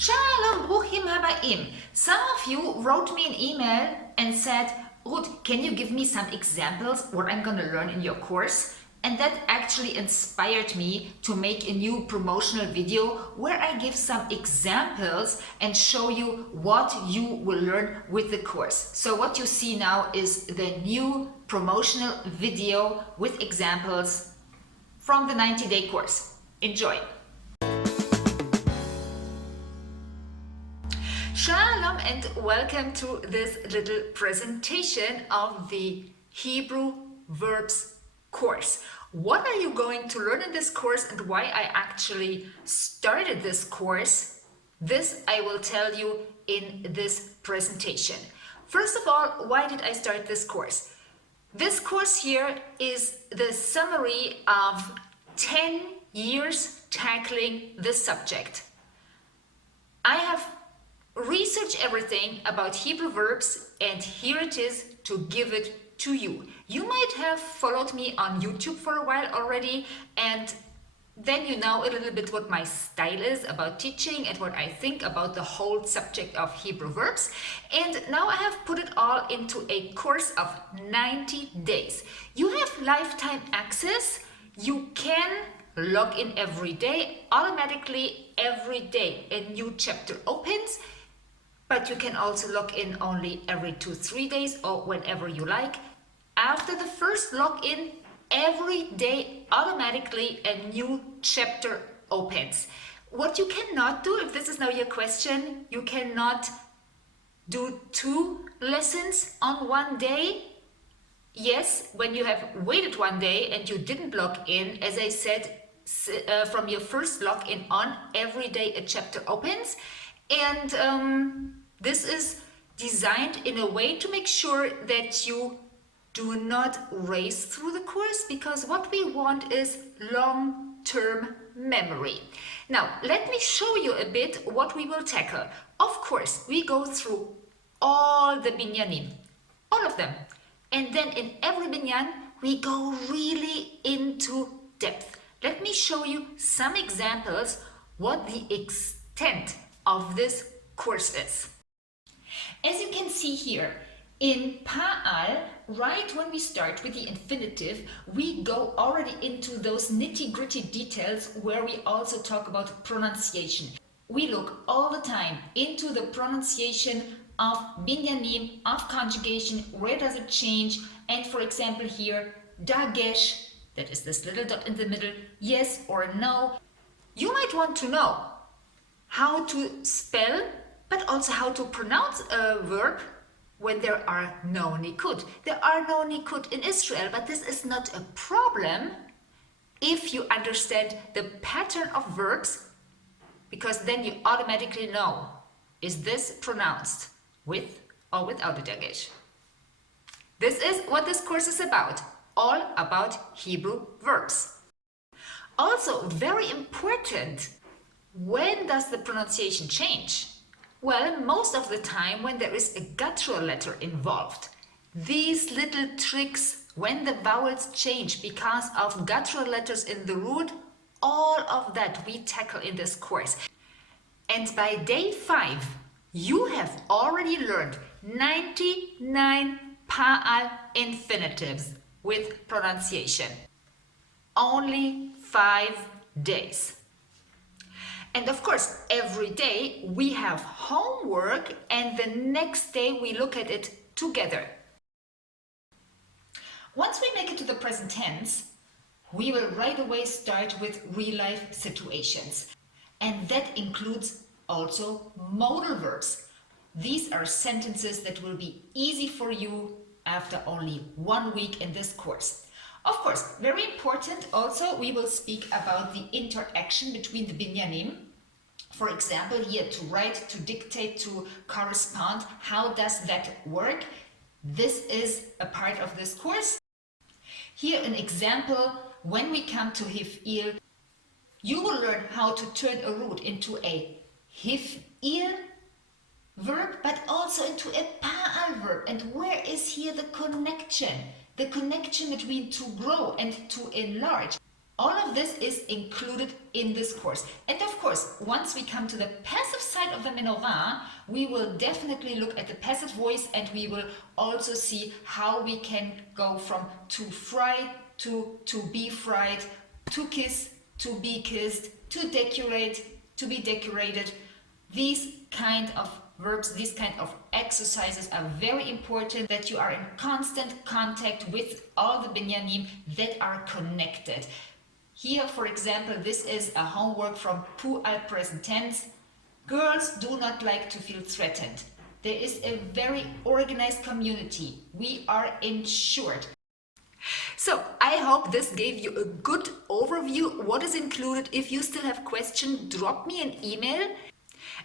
Shalom, bruchim habaim. Some of you wrote me an email and said, Ruth, can you give me some examples what I'm going to learn in your course? And that actually inspired me to make a new promotional video where I give some examples and show you what you will learn with the course. So what you see now is the new promotional video with examples from the 90-day course. Enjoy! Shalom and welcome to this little presentation of the Hebrew Verbs course. What are you going to learn in this course and why I actually started this course? This I will tell you in this presentation. First of all, why did I start this course? This course here is the summary of 10 years tackling this subject. I have researched everything about Hebrew verbs and here it is to give it to you. You might have followed me on YouTube for a while already and then you know a little bit what my style is about teaching and what I think about the whole subject of Hebrew verbs. And now I have put it all into a course of 90 days. You have lifetime access. You can log in every day. Automatically every day a new chapter opens. But you can also log in only every 2-3 days or whenever you like. After the first login, every day automatically a new chapter opens. What you cannot do, if this is now your question, you cannot do 2 lessons on one day. Yes, when you have waited one day and you didn't log in, as I said, from your first login on, every day a chapter opens. And this is designed in a way to make sure that you do not race through the course, because what we want is long-term memory. Now, let me show you a bit what we will tackle. Of course, we go through all the binyanim, all of them. And then in every binyan, we go really into depth. Let me show you some examples what the extent of this course is. As you can see here, in Pa'al, right when we start with the infinitive, we go already into those nitty-gritty details where we also talk about pronunciation. We look all the time into the pronunciation of binyanim, of conjugation, where does it change, and for example here, dagesh, that is this little dot in the middle, yes or no. You might want to know how to spell, but also how to pronounce a verb when there are no nikud. There are no nikud in Israel, but this is not a problem if you understand the pattern of verbs, because then you automatically know, is this pronounced with or without a dagesh? This is what this course is about, all about Hebrew verbs. Also, very important, when does the pronunciation change? Well, most of the time when there is a guttural letter involved. These little tricks when the vowels change because of guttural letters in the root, all of that we tackle in this course. And by day 5, you have already learned 99 Pa'al infinitives with pronunciation. Only 5 days. And of course, every day we have homework and the next day we look at it together. Once we make it to the present tense, we will right away start with real-life situations. And that includes also modal verbs. These are sentences that will be easy for you after only 1 week in this course. Of course, very important also, we will speak about the interaction between the binyanim. For example, here to write, to dictate, to correspond. How does that work? This is a part of this course. Here an example, when we come to hif'il, you will learn how to turn a root into a hif'il verb, but also into a pa'al verb. And where is here the connection? The connection between to grow and to enlarge. All of this is included in this course. And of course, once we come to the passive side of the menorah, we will definitely look at the passive voice, and we will also see how we can go from to fry to be fried, to kiss, to be kissed, to decorate, to be decorated. These kind of verbs, these kind of exercises are very important, that you are in constant contact with all the binyanim that are connected. Here, for example, this is a homework from Pu al present tense. Girls do not like to feel threatened. There is a very organized community. We are insured. So I hope this gave you a good overview what is included. If you still have questions, drop me an email.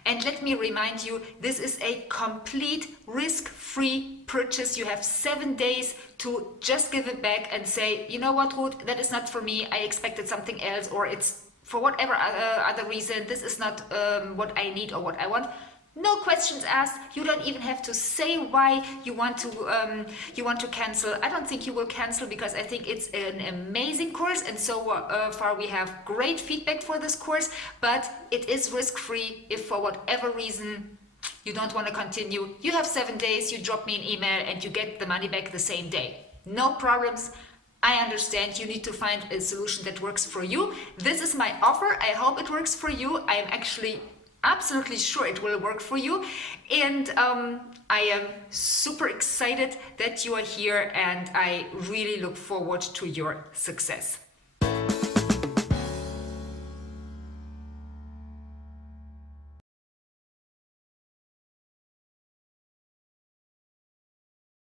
And let me remind you, this is a complete risk-free purchase. You have 7 days to just give it back and say, you know what, Ruth, that is not for me. I expected something else, or it's for whatever other reason. This is not what I need or what I want. No questions asked. You don't even have to say why you want to cancel. I don't think you will cancel, because I think it's an amazing course, and so far we have great feedback for this course. But it is risk-free. If for whatever reason you don't want to continue, you have 7 days. You drop me an email and you get the money back the same day. No problems. I understand you need to find a solution that works for you. This is my offer. I hope it works for you. I am actually absolutely sure it will work for you, and I am super excited that you are here, and I really look forward to your success.